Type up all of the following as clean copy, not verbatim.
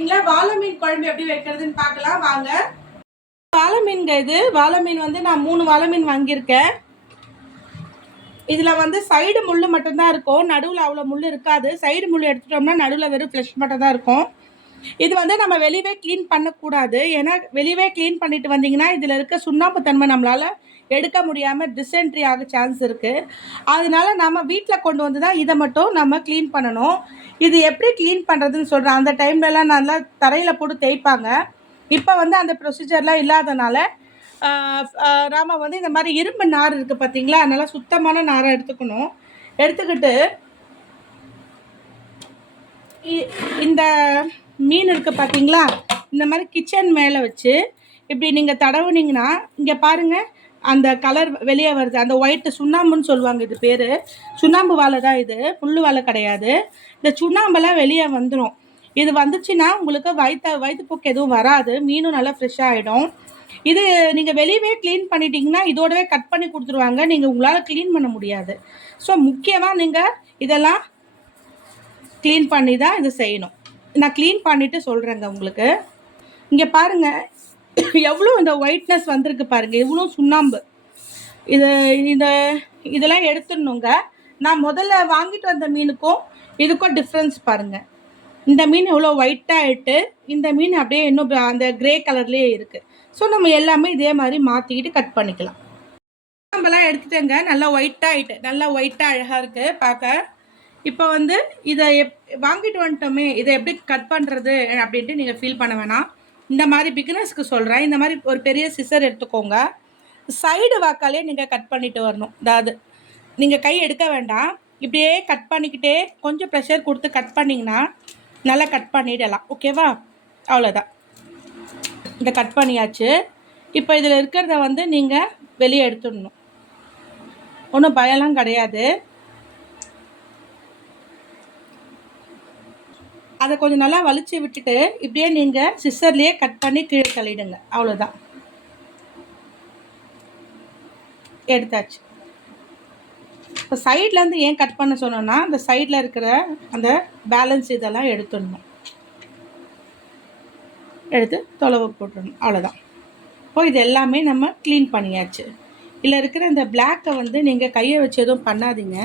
இருக்கீங்களா? வாழை மீன் குழம்பு எப்படி வைக்கிறதுன்னு பார்க்கலாம் வாங்க. வாழை மீன்ங்க இது. வாழை மீன் வந்து நான் 3 வாழை மீன் வாங்கியிருக்கேன். இதில் வந்து சைடு முள் மட்டும்தான் இருக்கும், நடுவில் அவ்வளோ முள் இருக்காது. சைடு முள் எடுத்துட்டோம்னா நடுவில் வெறும் ஃப்ளஷ் மட்டும் தான் இருக்கும். இது வந்து நம்ம வெளியவே க்ளீன் பண்ணக்கூடாது. ஏன்னா வெளியவே க்ளீன் பண்ணிட்டு வந்தீங்கன்னா இதில் இருக்க சுண்ணாம்பு தன்மை நம்மளால் எடுக்க முடியாமல் டிசென்ட்ரி ஆக சான்ஸ் இருக்குது. அதனால நம்ம வீட்டில் கொண்டு வந்து தான் இதை மட்டும் நம்ம க்ளீன் பண்ணணும். இது எப்படி க்ளீன் பண்ணுறதுன்னு சொல்கிறேன். அந்த டைம்லலாம் நல்லா தரையில் போட்டு தேய்ப்பாங்க. இப்போ வந்து அந்த ப்ரொசீஜர்லாம் இல்லாதனால நாம் வந்து இந்த மாதிரி இரும்பு நார் இருக்குது பார்த்தீங்களா, அதனால் சுத்தமான நாரை எடுத்துக்கணும். எடுத்துக்கிட்டு இந்த மீன் இருக்குது பார்த்தீங்களா, இந்த மாதிரி கிச்சன் மேலே வச்சு இப்படி நீங்கள் தடவுனீங்கன்னா இங்கே பாருங்கள் அந்த கலர் வெளியே வருது. அந்த ஒயிட்டு சுண்ணாம்புன்னு சொல்லுவாங்க, இது பேர் சுண்ணாம்பு வாழை தான். இது புல் வாழை கிடையாது. இந்த சுண்ணாம்பெல்லாம் வெளியே வந்துடும். இது வந்துச்சுன்னா உங்களுக்கு வயிற்றுப்போக்கு எதுவும் வராது, மீனும் நல்லா ஃப்ரெஷ்ஷாக ஆகிடும். இது நீங்கள் வெளியவே க்ளீன் பண்ணிட்டீங்கன்னா இதோடவே கட் பண்ணி கொடுத்துருவாங்க, நீங்கள் உங்களால் க்ளீன் பண்ண முடியாது. ஸோ முக்கியமாக நீங்கள் இதெல்லாம் க்ளீன் பண்ணி தான் இது செய்யணும். நான் க்ளீன் பண்ணிவிட்டு சொல்கிறேங்க உங்களுக்கு. இங்கே பாருங்கள் எவ்வளோ இந்த ஒயிட்னஸ் வந்திருக்கு பாருங்கள், இவ்வளோ சுண்ணாம்பு. இதெல்லாம் எடுத்துடணுங்க. நான் முதல்ல வாங்கிட்டு வந்த மீனுக்கும் இதுக்கும் டிஃப்ரென்ஸ் பாருங்கள். இந்த மீன் எவ்வளோ ஒயிட்டாகிட்டு, இந்த மீன் அப்படியே இன்னும் அந்த கிரே கலர்லேயே இருக்குது. ஸோ நம்ம எல்லாமே இதே மாதிரி மாற்றிக்கிட்டு கட் பண்ணிக்கலாம். நம்மலாம் எடுத்துட்டேங்க, நல்லா ஒயிட்டாகிட்டு, நல்லா ஒயிட்டாக அழகாக இருக்குது பார்க்க. இப்போ வந்து இதை வாங்கிட்டு வந்துட்டோமே, இதை எப்படி கட் பண்ணுறது அப்படின்ட்டு நீங்கள் ஃபீல் பண்ண வேணாம். இந்த மாதிரி பிகினர்ஸ்க்கு சொல்கிறேன். இந்த மாதிரி ஒரு பெரிய சிசர் எடுத்துக்கோங்க. சைடு வாக்காலே நீங்கள் கட் பண்ணிட்டு வரணும். அதாவது நீங்கள் கை எடுக்க வேண்டாம், இப்படியே கட் பண்ணிக்கிட்டே கொஞ்சம் ப்ரெஷர் கொடுத்து கட் பண்ணிங்கன்னா நல்லா கட் பண்ணிடலாம். ஓகேவா? அவ்வளோதான், இதை கட் பண்ணியாச்சு. இப்போ இதில் இருக்கிறத வந்து நீங்கள் வெளியே எடுத்துடணும். ஒன்றும் பயம்லாம் கிடையாது. அதை கொஞ்சம் நல்லா வலிச்சு விட்டுட்டு இப்படியே நீங்கள் சிசர்லேயே கட் பண்ணி கீழே தள்ளிடுங்க. அவ்வளோதான், எடுத்தாச்சு. இப்போ சைட்லேருந்து ஏன் கட் பண்ண சொன்னோன்னா, அந்த சைடில் இருக்கிற அந்த பேலன்ஸ் இதெல்லாம் எடுத்துடணும். எடுத்து தொலைவு போட்டுடணும். அவ்வளோதான். இப்போ இது எல்லாமே நம்ம க்ளீன் பண்ணியாச்சு. இதில் இருக்கிற இந்த பிளாக்கை வந்து நீங்கள் கையை வச்சு எதுவும் பண்ணாதீங்க.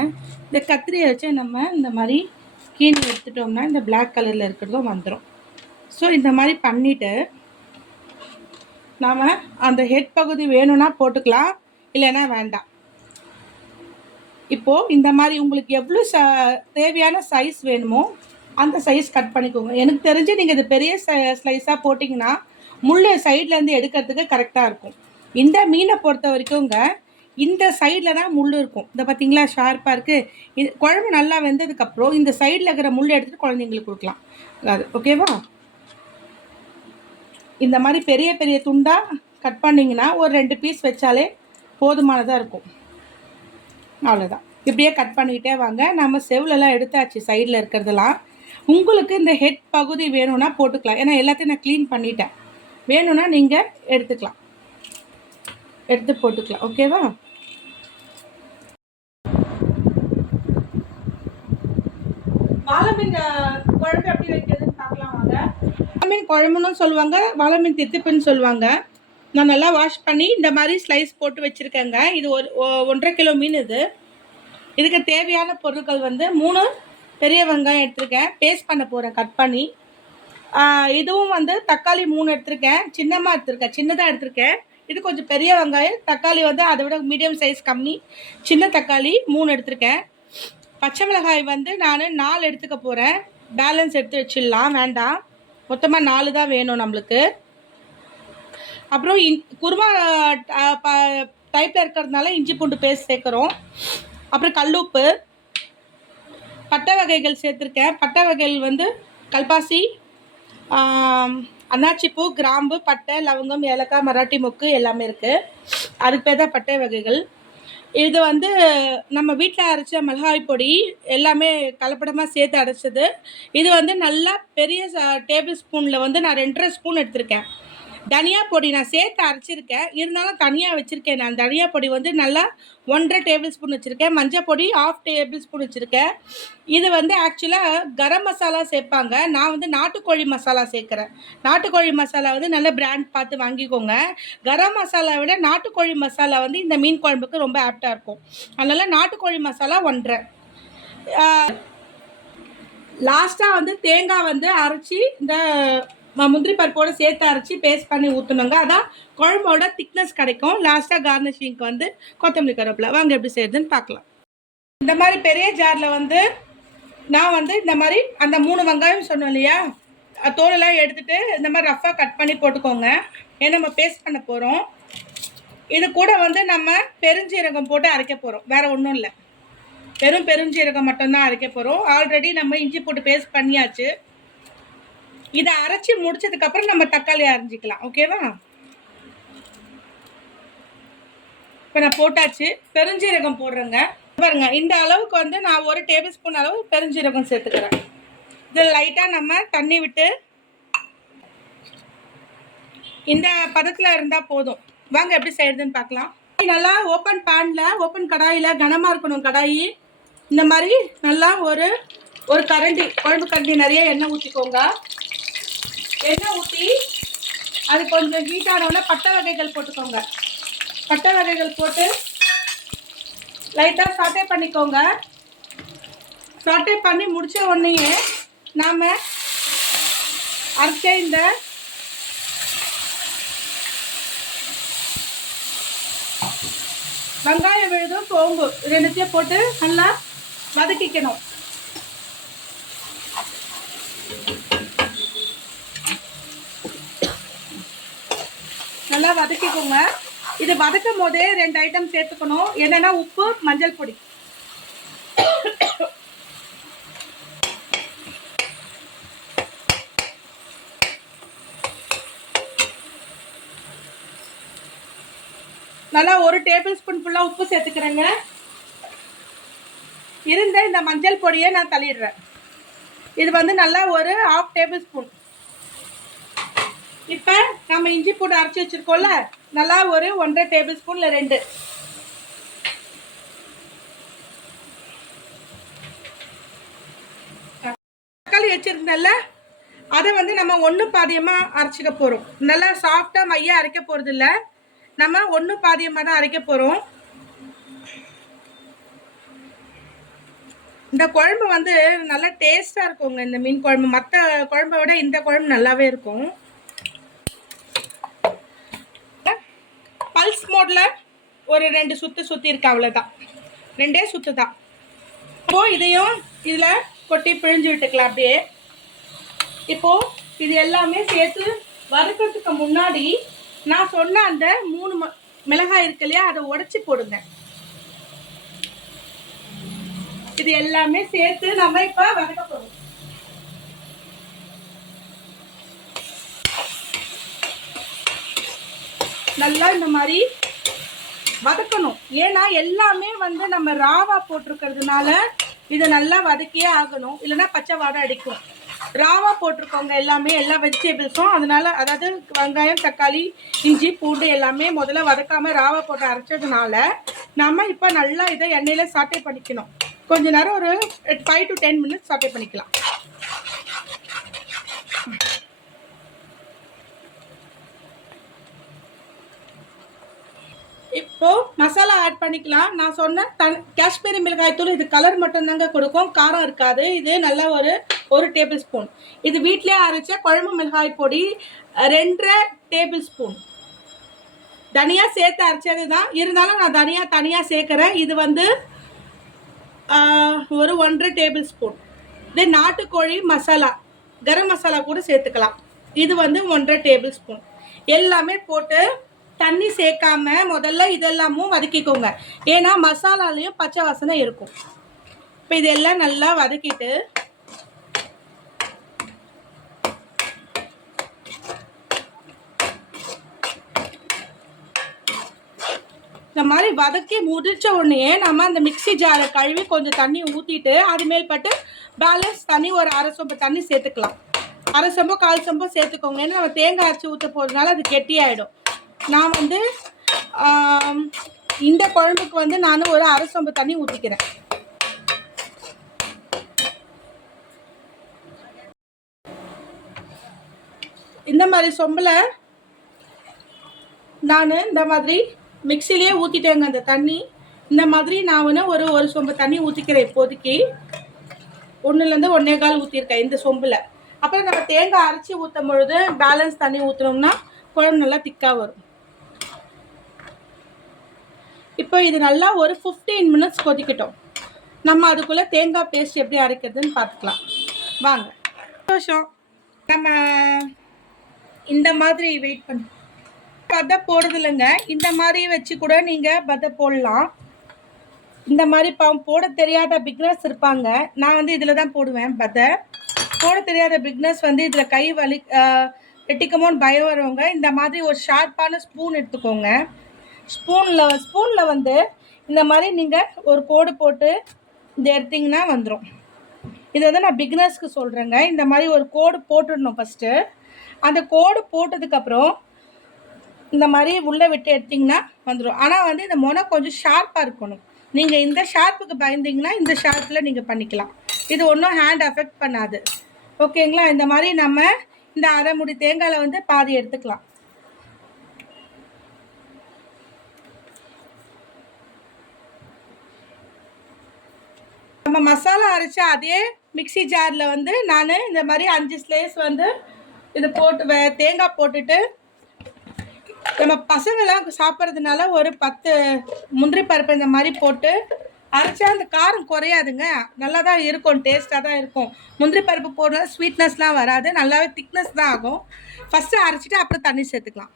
இந்த கத்திரியை வச்சு நம்ம இந்த மாதிரி கீழே எடுத்துட்டோம்னா இந்த பிளாக் கலரில் இருக்கிறதும் வந்துடும். ஸோ இந்த மாதிரி பண்ணிவிட்டு நாம் அந்த ஹெட் பகுதி வேணும்னா போட்டுக்கலாம், இல்லைன்னா வேண்டாம். இப்போது இந்த மாதிரி உங்களுக்கு எவ்வளோ தேவையான சைஸ் வேணுமோ அந்த சைஸ் கட் பண்ணிக்கோங்க. எனக்கு தெரிஞ்சு நீங்கள் இது பெரிய ஸ்லைஸாக போட்டிங்கன்னா முள் சைட்லேருந்து எடுக்கிறதுக்கு கரெக்டாக இருக்கும். இந்த மீனை பொறுத்த வரைக்கும்ங்க இந்த சைடில் தான் முள் இருக்கும். இந்த பார்த்தீங்களா ஷார்ப்பாக இருக்குது. இது குழம்பு நல்லா வெந்ததுக்கப்புறம் இந்த சைடில் இருக்கிற முள் எடுத்துகிட்டு குழந்தைங்களுக்கு கொடுக்கலாம். அது ஓகேவா? இந்த மாதிரி பெரிய பெரிய துண்டாக கட் பண்ணிங்கன்னா ஒரு 2 பீஸ் வச்சாலே போதுமானதாக இருக்கும். அவ்வளோதான். இப்படியே கட் பண்ணிக்கிட்டே வாங்க. நம்ம செவ்லெல்லாம் எடுத்தாச்சு சைடில் இருக்கிறதெல்லாம். உங்களுக்கு இந்த ஹெட் பகுதி வேணும்னா போட்டுக்கலாம், ஏன்னா எல்லாத்தையும் நான் க்ளீன் பண்ணிட்டேன். வேணும்னா நீங்கள் எடுத்துக்கலாம், எடுத்து போட்டுக்கலாம். ஓகேவா? வாழை மீன் குழம்பு எப்படி வைக்கிறதுன்னு பார்க்கலாம் வாங்க. வாழை மீன் குழம்புன்னு சொல்லுவாங்க, வாழை மீன் தித்துப்புன்னு சொல்லுவாங்க. நான் நல்லா வாஷ் பண்ணி இந்த மாதிரி ஸ்லைஸ் போட்டு வச்சுருக்கேங்க. இது 1.5 கிலோ மீன். இதுக்கு தேவையான பொருட்கள் வந்து 3 பெரிய வெங்காயம் எடுத்திருக்கேன், பேஸ்ட் பண்ண போகிறேன் கட் பண்ணி. இதுவும் வந்து தக்காளி 3 எடுத்திருக்கேன், சின்னதாக எடுத்திருக்கேன். இது கொஞ்சம் பெரிய வெங்காயம். தக்காளி வந்து அதை விட மீடியம் சைஸ் கம்மி, சின்ன தக்காளி 3 எடுத்திருக்கேன். பச்சை மிளகாய் வந்து நான் 4 எடுத்துக்க போகிறேன். பேலன்ஸ் எடுத்து வச்சிடலாம், வேண்டாம், மொத்தமாக 4 தான் வேணும் நம்மளுக்கு. அப்புறம் குருமா டைப்பில் இருக்கிறதுனால இஞ்சி பூண்டு பேஸ்ட் சேர்க்குறோம். அப்புறம் கல்லுப்பு, பட்டை வகைகள் சேர்த்துருக்கேன். பட்டை வகைகள் வந்து கல்பாசி, அன்னாச்சிப்பூ, கிராம்பு, பட்டை, லவங்கம், ஏலக்காய், மராட்டி மொக்கு எல்லாமே இருக்குது. அதுக்கு பேர் தான் பட்டை வகைகள். இது வந்து நம்ம வீட்டில் அரைச்ச மிளகாய் பொடி எல்லாமே கலப்படமாக சேர்த்து அரைச்சது. இது வந்து நல்லா பெரிய டேபிள் ஸ்பூனில் வந்து நான் 2.5 ஸ்பூன் எடுத்திருக்கேன். தனியா பொடி நான் சேர்த்து அரைச்சிருக்கேன், இருந்தாலும் தனியாக வச்சுருக்கேன். நான் தனியா பொடி வந்து நல்லா 1.5 டேபிள் ஸ்பூன் வச்சுருக்கேன். மஞ்சள் பொடி 1/2 டேபிள் ஸ்பூன் வச்சுருக்கேன். இது வந்து ஆக்சுவலாக கரம் மசாலா சேர்ப்பாங்க, நான் வந்து நாட்டுக்கோழி மசாலா சேர்க்குறேன். நாட்டுக்கோழி மசாலா வந்து நல்ல பிராண்ட் பார்த்து வாங்கிக்கோங்க. கரம் மசாலா விட நாட்டுக்கோழி மசாலா வந்து இந்த மீன் குழம்புக்கு ரொம்ப ஆப்டாக இருக்கும். அதனால் நாட்டுக்கோழி மசாலா 1.5. லாஸ்ட்டாக வந்து தேங்காய் வந்து அரைச்சி இந்த முந்திரி பருப்போடு சேர்த்து அரைச்சி பேஸ்ட் பண்ணி ஊற்றணுங்க. அதான் குழம்போட திக்னஸ் கிடைக்கும். லாஸ்ட்டாக கார்னிஷிங்க்கு வந்து கொத்தமல்லி கருவேப்பிலை. வாங்க எப்படி செய்யுதுன்னு பார்க்கலாம். இந்த மாதிரி பெரிய ஜாரில் வந்து நான் வந்து இந்த மாதிரி அந்த 3 வெங்காயம் சொன்னோம் இல்லையா, தோலெல்லாம் எடுத்துகிட்டு இந்த மாதிரி ரஃப்பாக கட் பண்ணி போட்டுக்கோங்க. ஏன்னா நம்ம பேஸ்ட் பண்ண போகிறோம். இது கூட வந்து நம்ம பெருஞ்சீரகம் போட்டு அரைக்க போகிறோம், வேறு ஒன்றும் இல்லை. வெறும் பெருஞ்சீரகம் மட்டும்தான் அரைக்க போகிறோம். ஆல்ரெடி நம்ம இஞ்சி போட்டு பேஸ்ட் பண்ணியாச்சு. இதை அரைச்சி முடிச்சதுக்கப்புறம் நம்ம தக்காளி அரைஞ்சிக்கலாம். ஓகேவா? இப்போ நான் போட்டாச்சு. பெருஞ்சீரகம் போடுறேங்க. பாருங்க, இந்த அளவுக்கு வந்து நான் 1 டேபிள் ஸ்பூன் அளவு பெருஞ்சீரகம் சேர்த்துக்கிறேன். இதில் லைட்டாக நம்ம தண்ணி விட்டு இந்த பதத்தில் இருந்தால் போதும். வாங்க எப்படி செய்யுதுன்னு பார்க்கலாம். நல்லா ஓப்பன் கடாயில் கனமாக இருக்கணும் கடாயி. இந்த மாதிரி நல்லா ஒரு கரண்டி, குழம்பு கரண்டி நிறைய எண்ணெய் ஊற்றிக்கோங்க. எண்ணெய் ஊற்றி அது கொஞ்சம் ஹீட் ஆனவுடனே பட்டை வகைகள் போட்டுக்கோங்க. பட்டை வகைகள் போட்டு லைட்டாக சாட்டே பண்ணிக்கோங்க. சாட்டே பண்ணி முடித்த உடனேயே நாம் அரைச்ச இந்த வெங்காயம் விழுதும் சோம்பு ரெண்டுத்தையும் போட்டு நல்லா வதக்கிக்கணும். நல்லா வதக்கிக்கோங்க. இது வதக்கும் போதே 2 ஐட்டம் சேர்த்துக்கணும். என்னென்னா உப்பு, மஞ்சள் பொடி. நல்லா 1 டேபிள் ஸ்பூன் ஃபுல்லாக உப்பு சேர்த்துக்கிறேங்க. இருந்த இந்த மஞ்சள் பொடியை நான் தள்ளிடுறேன். இது வந்து நல்லா ஒரு 1/2 டேபிள் ஸ்பூன். இப்போ நம்ம இஞ்சி பூண்டு அரைச்சி வச்சுருக்கோம்ல, நல்லா ஒரு 1.5 டேபிள் ஸ்பூனில் 2. தக்காளி வச்சுருந்தேன்ல, அதை வந்து நம்ம 1 பாதியமாக அரைச்சிக்க போகிறோம். நல்லா சாஃப்டாக மையாக அரைக்க போகிறது இல்லை, நம்ம 1 பாதியமாக தான் அரைக்க போகிறோம். இந்த குழம்பு வந்து நல்லா டேஸ்ட்டாக இருக்குங்க. இந்த மீன் குழம்பு மற்ற குழம்பை விட இந்த குழம்பு நல்லாவே இருக்கும். பல்ஸ் மோடில் ஒரு 2 சுற்றி இருக்கு, அவ்வளோதான். 2 சுற்று தான். இப்போது இதையும் இதில் கொட்டி பிழிஞ்சு விட்டுக்கலாம் அப்படியே. இப்போது இது எல்லாமே சேர்த்து வதக்கிறதுக்கு முன்னாடி நான் சொன்ன அந்த 3 மிளகாய் இருக்கு இல்லையா, அதை உடைச்சி போடுங்க. இது எல்லாமே சேர்த்து நம்ம இப்போ வதக்க போகிறோம். நல்லா இந்த மாதிரி வதக்கணும். ஏன்னா எல்லாமே வந்து நம்ம ராவா போட்டிருக்கிறதுனால இதை நல்லா வதக்கியே ஆகணும், இல்லைன்னா பச்சை வாடை அடிக்கும். ராவா போட்டிருக்கோங்க எல்லாமே, எல்லா வெஜிடபிள்ஸும். அதனால அதாவது வெங்காயம், தக்காளி, இஞ்சி, பூண்டு எல்லாமே முதல்ல வதக்காமல் ராவா போட்டு அரைச்சதுனால நம்ம இப்போ நல்லா இதை எண்ணெயில் சாட்டே பண்ணிக்கணும். கொஞ்ச நேரம் ஒரு 5 to 10 மினிட்ஸ் சாட்டே பண்ணிக்கலாம். இப்போது மசாலா ஆட் பண்ணிக்கலாம். நான் சொன்ன காஷ்மீரி மிளகாய் தூள், இது கலர் மட்டும்தாங்க கொடுக்கும், காரம் இருக்காது. இது நல்லா ஒரு டேபிள் ஸ்பூன். இது வீட்டிலே அரைச்ச குழம்பு மிளகாய் பொடி 2.5 டேபிள் ஸ்பூன். தனியாக சேர்த்து அரைச்சது தான், இருந்தாலும் நான் தனியாக சேர்க்குறேன். இது வந்து ஒரு 1.5 டேபிள் ஸ்பூன். இது நாட்டுக்கோழி மசாலா, கரம் மசாலா கூட சேர்த்துக்கலாம். இது வந்து 1.5 டேபிள் ஸ்பூன். எல்லாமே போட்டு தண்ணி சேர்க்காம முதல்ல இதெல்லாமும் வதக்கிக்கோங்க. ஏன்னா மசாலாலையும் பச்சை வாசனை இருக்கும். இப்போ இதெல்லாம் நல்லா வதக்கிட்டு இந்த மாதிரி வதக்கி முடிச்ச உடனே நம்ம அந்த மிக்ஸி ஜாரை கழுவி கொஞ்சம் தண்ணி ஊற்றிட்டு அது மேல் பட்டு பேலன்ஸ் தண்ணி ஒரு 1/2 சொம்பு தண்ணி சேர்த்துக்கலாம். அரை சொம்போ 1/4 சொம்போ சேர்த்துக்கோங்க. ஏன்னா நம்ம தேங்காய் அரைச்சி ஊற்ற போகிறதுனால அது கெட்டியாயிடும். நான் வந்து இந்த குழம்புக்கு வந்து நான் ஒரு அரை சொம்பு தண்ணி ஊற்றிக்கிறேன். இந்த மாதிரி சொம்பில் நான் இந்த மாதிரி மிக்சிலேயே ஊற்றிட்டேங்க அந்த தண்ணி. இந்த மாதிரி நான் வந்து ஒரு சொம்பு தண்ணி ஊற்றிக்கிறேன். இப்போதைக்கு 1லேருந்து 1.25 ஊற்றிருக்கேன் இந்த சொம்பில். அப்புறம் நம்ம தேங்காய் அரைச்சி ஊற்றும் பொழுது பேலன்ஸ் தண்ணி ஊற்றினோம்னா குழம்பு நல்லா திக்காக வரும். இப்போ இது நல்லா ஒரு 15 மினிட்ஸ் கொதிக்கட்டும். நம்ம அதுக்குள்ளே தேங்காய் பேஸ்ட் எப்படி அரைக்கிறதுன்னு பார்த்துக்கலாம் வாங்க. சந்தோஷம். நம்ம இந்த மாதிரி வெயிட் பண்ணி பதை போடுறது இல்லைங்க. இந்த மாதிரி வச்சு கூட நீங்கள் பதை போடலாம். இந்த மாதிரி போட தெரியாத பிக்னர்ஸ் இருப்பாங்க. நான் வந்து இதில் தான் போடுவேன் பதை. போட தெரியாத பிக்னர்ஸ் வந்து இதில் கை வலி வெட்டிக்கமோன்னு பயம் வரவங்க இந்த மாதிரி ஒரு ஷார்ப்பான ஸ்பூன் எடுத்துக்கோங்க. ஸ்பூனில் வந்து இந்த மாதிரி நீங்கள் ஒரு கோடு போட்டு இந்த எடுத்திங்கன்னா வந்துடும். இது வந்து நான் பிகினர்ஸ்க்கு சொல்கிறேங்க. இந்த மாதிரி ஒரு கோடு போட்டுடணும் ஃபஸ்ட்டு. அந்த கோடு போட்டதுக்கப்புறம் இந்த மாதிரி உள்ளே விட்டு எடுத்திங்கன்னா வந்துடும். ஆனால் வந்து இந்த முனை கொஞ்சம் ஷார்ப்பாக இருக்கணும். நீங்கள் இந்த ஷார்ப்புக்கு பயந்தீங்கன்னா இந்த ஷார்ப்பில் நீங்கள் பண்ணிக்கலாம். இது ஒன்றும் ஹேண்ட் அஃபெக்ட் பண்ணாது. ஓகேங்களா? இந்த மாதிரி நம்ம இந்த அரை முடி தேங்காயில் வந்து பாதி எடுத்துக்கலாம். நம்ம மசாலா அரைச்ச அதே மிக்சி ஜாரில் வந்து நான் இந்த மாதிரி 5 ஸ்லைஸ் வந்து இது போட்டு தேங்காய் போட்டுட்டு நம்ம பசங்களாம் சாப்பிட்றதுனால ஒரு 10 முந்திரி பருப்பு இந்த மாதிரி போட்டு அரைச்சா அந்த காரம் குறையாதுங்க. நல்லா தான் இருக்கும், டேஸ்ட்டாக தான் இருக்கும். முந்திரி பருப்பு போடுறது ஸ்வீட்னஸ்லாம் வராது, நல்லாவே திக்னஸ் தான் ஆகும். ஃபஸ்ட்டு அரைச்சிட்டு அப்புறம் தண்ணி சேர்த்துக்கலாம்.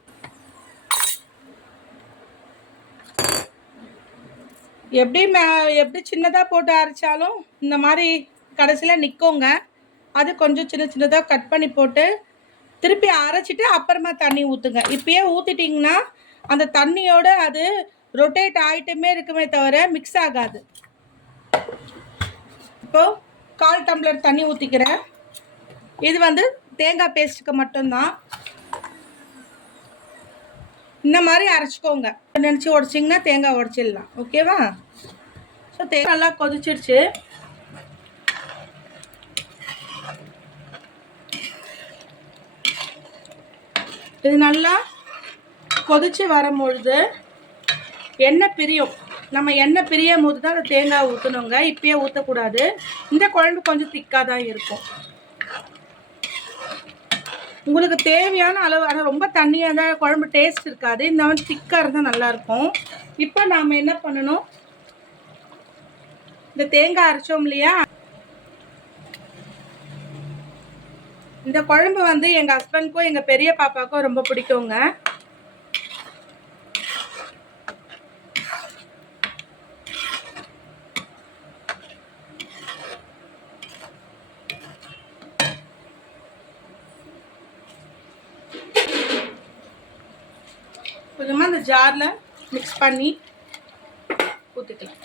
எப்படி சின்னதாக போட்டு அரைச்சாலும் இந்த மாதிரி கடைசியில் நிற்கோங்க. அது கொஞ்சம் சின்னதாக கட் பண்ணி போட்டு திருப்பி அரைச்சிட்டு அப்புறமா தண்ணி ஊற்றுங்க. இப்பயே ஊற்றிட்டிங்கன்னா அந்த தண்ணியோடு அது ரொட்டேட் ஆகிட்டுமே இருக்குமே தவிர மிக்ஸ் ஆகாது. இப்போது 1/4 டம்ளர் தண்ணி ஊற்றிக்கிறேன். இது வந்து தேங்காய் பேஸ்ட்டுக்கு மட்டும்தான். இந்த மாதிரி அரைச்சிக்கோங்க. நினச்சி உடச்சிங்கன்னா தேங்காய் உடச்சிடலாம். ஓகேவா? ஸோ தேங்காய் நல்லா கொதிச்சிடுச்சு. இது நல்லா கொதித்து வரும்பொழுது எண்ணெய் பிரியும். நம்ம எண்ணெய் பிரியும் போது தான் அந்த தேங்காய் ஊற்றணுங்க. இப்பயே ஊற்றக்கூடாது. இந்த குழம்பு கொஞ்சம் திக்காக தான் இருக்கும். உங்களுக்கு தேவையான அளவு. ஆனால் ரொம்ப தண்ணியாக தான் குழம்பு டேஸ்ட் இருக்காது. இந்த மாதிரி திக்காக இருந்தால் நல்லாயிருக்கும். இப்போ நாம் என்ன பண்ணணும், இந்த தேங்காய் அரைச்சோம் இல்லையா, இந்த குழம்பு வந்து எங்கள் ஹஸ்பண்ட்க்கும் எங்கள் பெரிய பாப்பாவுக்கும் ரொம்ப பிடிக்குங்க. கொஞ்சமாக அந்த ஜாரில் மிக்ஸ் பண்ணி ஊற்றிக்கலாம்.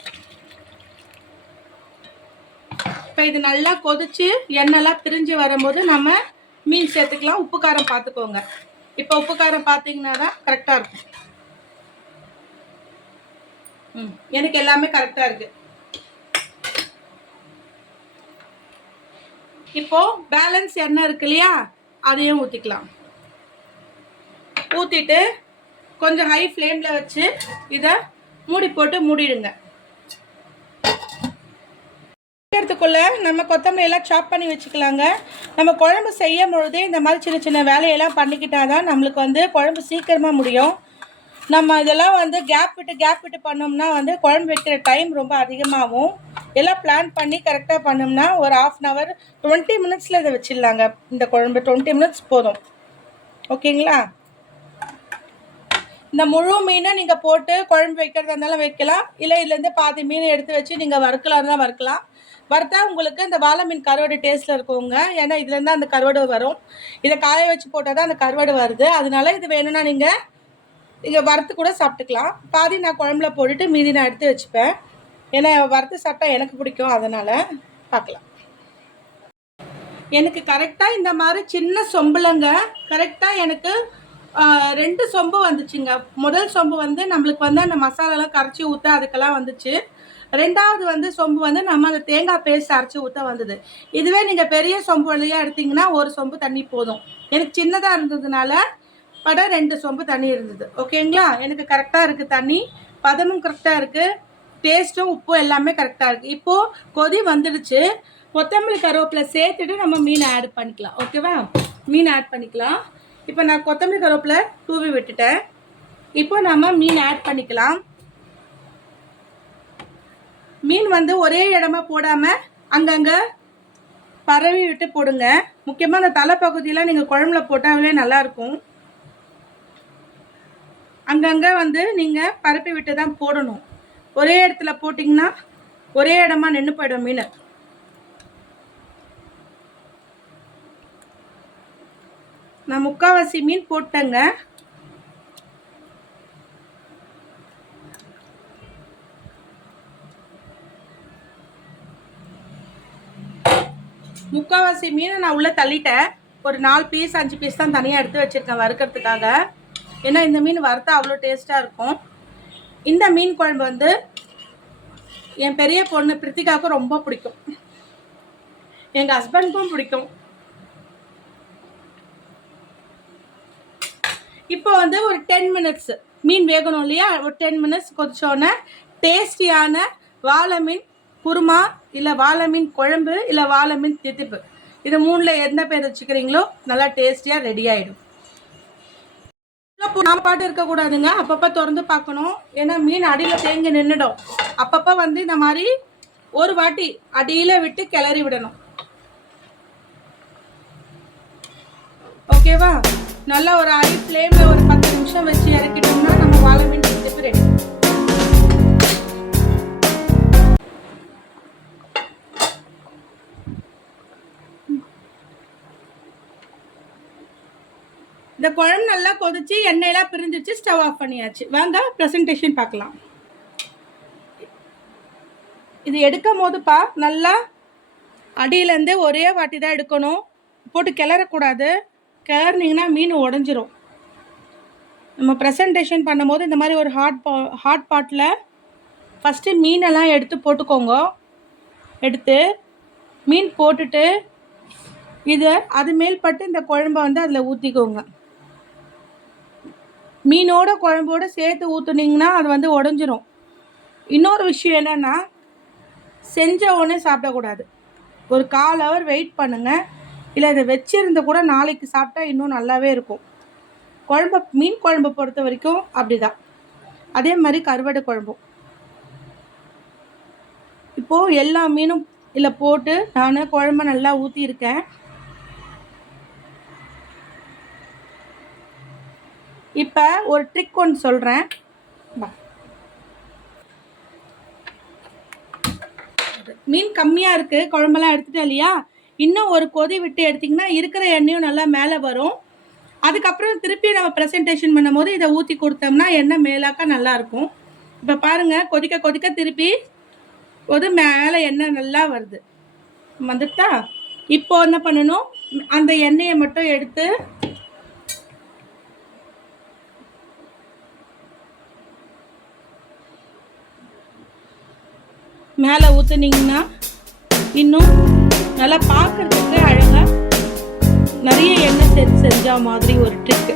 இப்போ இது நல்லா கொதித்து எண்ணெய்லாம் பிரிஞ்சு வரும்போது நம்ம மீன் சேர்த்துக்கலாம். உப்பு காரம் பார்த்துக்கோங்க. இப்போ உப்பு காரம் பார்த்தீங்கன்னா தான் கரெக்டாக இருக்கும். எனக்கு எல்லாமே கரெக்டாக இருக்குது. இப்போது பேலன்ஸ் எண்ணெய் இருக்கு இல்லையா, அதையும் ஊற்றிக்கலாம். ஊற்றிட்டு கொஞ்சம் ஹை ஃப்ளேமில் வச்சு இதை மூடி போட்டு மூடிடுங்க. எடுத்துக்குள்ள நம்ம கொத்தமல்லியெல்லாம் சாப் பண்ணி வச்சுக்கலாங்க. நம்ம குழம்பு செய்யும் பொழுதே இந்த மாதிரி சின்ன சின்ன வேலையெல்லாம் பண்ணிக்கிட்டால் தான் நம்மளுக்கு வந்து குழம்பு சீக்கிரமாக முடியும். நம்ம இதெல்லாம் வந்து கேப் விட்டு பண்ணோம்னா வந்து குழம்பு வைக்கிற டைம் ரொம்ப அதிகமாகும். எல்லாம் பிளான் பண்ணி கரெக்டாக பண்ணோம்னா ஒரு 1/2 hour 20 மினிட்ஸில் இதை வச்சிடலாங்க. இந்த குழம்பு 20 மினிட்ஸ் போதும். ஓகேங்களா? இந்த முழு மீனை நீங்கள் போட்டு குழம்பு வைக்கிறதா இருந்தாலும் வைக்கலாம். இல்லை இதுலேருந்து பாதி மீன் எடுத்து வச்சு நீங்கள் வறுக்கலாம் தான் வறுக்கலாம். வறுத்தா உங்களுக்கு இந்த வாழை மீன் கருவாடு டேஸ்ட்டில் இருக்குங்க. ஏன்னா இதுலேருந்து அந்த கருவாடு வரும். இதை காய வச்சு போட்டால் தான் அந்த கருவாடு வருது. அதனால இது வேணும்னா நீங்கள் வறுத்து கூட சாப்பிட்டுக்கலாம். பாதி நான் குழம்புல போட்டுட்டு மீதி நான் எடுத்து வச்சுப்பேன். ஏன்னா வறுத்து சாப்பிட்டா எனக்கு பிடிக்கும். அதனால் பார்க்கலாம். எனக்கு கரெக்டாக இந்த மாதிரி சின்ன சொம்புலங்க கரெக்டாக எனக்கு 2 சொம்பு வந்துச்சுங்க. முதல் சொம்பு வந்து நம்மளுக்கு வந்து அந்த மசாலாலாம் கரைச்சி ஊற்ற அதுக்கெல்லாம் வந்துச்சு. 2வது வந்து சொம்பு வந்து நம்ம அந்த தேங்காய் பேஸ்ட் அரைச்சி ஊற்ற வந்தது. இதுவே நீங்கள் பெரிய சொம்பு வழியாக எடுத்திங்கன்னா 1 சொம்பு தண்ணி போதும். எனக்கு சின்னதாக இருந்ததுனால 2 சொம்பு தண்ணி இருந்தது. ஓகேங்களா? எனக்கு கரெக்டாக இருக்குது தண்ணி, பதமும் கரெக்டாக இருக்குது, டேஸ்ட்டும் உப்பும் எல்லாமே கரெக்டாக இருக்குது. இப்போது கொதி வந்துடுச்சு. கொத்தமல்லி கருவேப்பிலை சேர்த்துட்டு நம்ம மீனை ஆட் பண்ணிக்கலாம். ஓகேவா? மீன் ஆட் பண்ணிக்கலாம். இப்போ நான் கொத்தமல்லி கருவேப்பிலை தூவி விட்டுட்டேன். இப்போ நம்ம மீன் ஆட் பண்ணிக்கலாம். மீன் வந்து ஒரே இடமா போடாமல் அங்கங்கே பரவி விட்டு போடுங்க. முக்கியமாக அந்த தலைப்பகுதியெலாம் நீங்கள் குழம்புல போட்டாலே நல்லாயிருக்கும். அங்கங்கே வந்து நீங்கள் பரப்பி விட்டு தான் போடணும். ஒரே இடத்துல போட்டிங்கன்னா ஒரே இடமா நின்று போயிடும் மீன். நான் 3/4 மீன் போட்டேங்க. முக்கால்வாசி மீனை நான் உள்ளே தள்ளிட்டேன். ஒரு 4 பீஸ் 5 பீஸ் தான் தனியாக எடுத்து வச்சுருக்கேன் வறுக்கிறதுக்காக. ஏன்னா இந்த மீன் வறுத்தா அவ்வளோ டேஸ்ட்டாக இருக்கும். இந்த மீன் குழம்பு வந்து என் பெரிய பொண்ணு பிரித்திகாவுக்கும் ரொம்ப பிடிக்கும், எங்கள் ஹஸ்பண்டுக்கும் பிடிக்கும். இப்போ வந்து ஒரு 10 மினிட்ஸ் மீன் வேகணும் இல்லையா? ஒரு 10 மினிட்ஸ் கொதிச்சோன்னே டேஸ்டியான வாழை மீன் குருமா, இல்லை வாழை மீன் குழம்பு, இல்லை வாழை மீன் தித்திப்பு, இது 3ல் எந்த பேர் வச்சுக்கிறீங்களோ நல்லா டேஸ்டியாக ரெடி ஆகிடும். நான் பாட்டு இருக்கக்கூடாதுங்க, அப்பப்போ திறந்து பார்க்கணும். ஏன்னா மீன் அடியில் தேங்கி நின்றுடும். அப்பப்போ வந்து இந்த மாதிரி ஒரு வாட்டி அடியில் விட்டு கிளறி விடணும். ஓகேவா? நல்லா ஒரு ஹை ஃப்ளேமில் ஒரு 10 நிமிஷம் வச்சு இறக்கிட்டோம்னா நம்ம வாழை மீன் தித்திப்பு ரெடி. இந்த குழம்பு நல்லா கொதிச்சு எண்ணெயெல்லாம் பிரிஞ்சிச்சு. ஸ்டவ் ஆஃப் பண்ணியாச்சு. வாங்க ப்ரெசன்டேஷன் பார்க்கலாம். இது எடுக்கும் போதுப்பா நல்லா அடியிலேருந்து ஒரே வாட்டி தான் எடுக்கணும். போட்டு கிளறக்கூடாது. கிளறினீங்கன்னா மீன் உடஞ்சிரும். நம்ம ப்ரெசன்டேஷன் பண்ணும்போது இந்த மாதிரி ஒரு ஹாட் பாட்டில் ஃபஸ்ட்டு மீனெல்லாம் எடுத்து போட்டுக்கோங்க. எடுத்து மீன் போட்டுட்டு இதை அது மேல் பட்டு இந்த குழம்பை வந்து அதில் ஊற்றிக்கோங்க. மீனோட குழம்போடு சேர்த்து ஊற்றுனீங்கன்னா அது வந்து உடஞ்சிரும். இன்னொரு விஷயம் என்னென்னா, செஞ்ச உடனே சாப்பிடக்கூடாது. ஒரு 1/4 ஹவர் வெயிட் பண்ணுங்கள். இல்லை இதை வச்சுருந்து கூட நாளைக்கு சாப்பிட்டா இன்னும் நல்லாவே இருக்கும். மீன் குழம்பு பொறுத்த வரைக்கும் அப்படி தான். அதே மாதிரி கருவாடு குழம்பும். இப்போது எல்லா மீனும் இதில் போட்டு நான் குழம்பு நல்லா ஊற்றியிருக்கேன். இப்போ ஒரு ட்ரிக் ஒன்று சொல்கிறேன். மீன் கம்மியாக இருக்குது, குழம்பெல்லாம் எடுத்துட்டேன் இல்லையா? இன்னும் ஒரு கொதி விட்டு எடுத்திங்கன்னா இருக்கிற எண்ணெயும் நல்லா மேலே வரும். அதுக்கப்புறம் திருப்பி நம்ம ப்ரெசன்டேஷன் பண்ணும்போது இதை ஊற்றி கொடுத்தோம்னா எண்ணெய் மேலாக்க நல்லாயிருக்கும். இப்போ பாருங்கள், கொதிக்க கொதிக்க திருப்பி ஒரு மேலே எண்ணெய் நல்லா வருது வந்துட்டா. இப்போ என்ன பண்ணணும், அந்த எண்ணெயை மட்டும் எடுத்து மேலே ஊற்றுனீங்கன்னா இன்னும் நல்லா பார்க்குறதுக்கு அழகாக நிறைய எண்ணெய் சேர்த்து செஞ்ச மாதிரி ஒரு ட்ரிக்கு.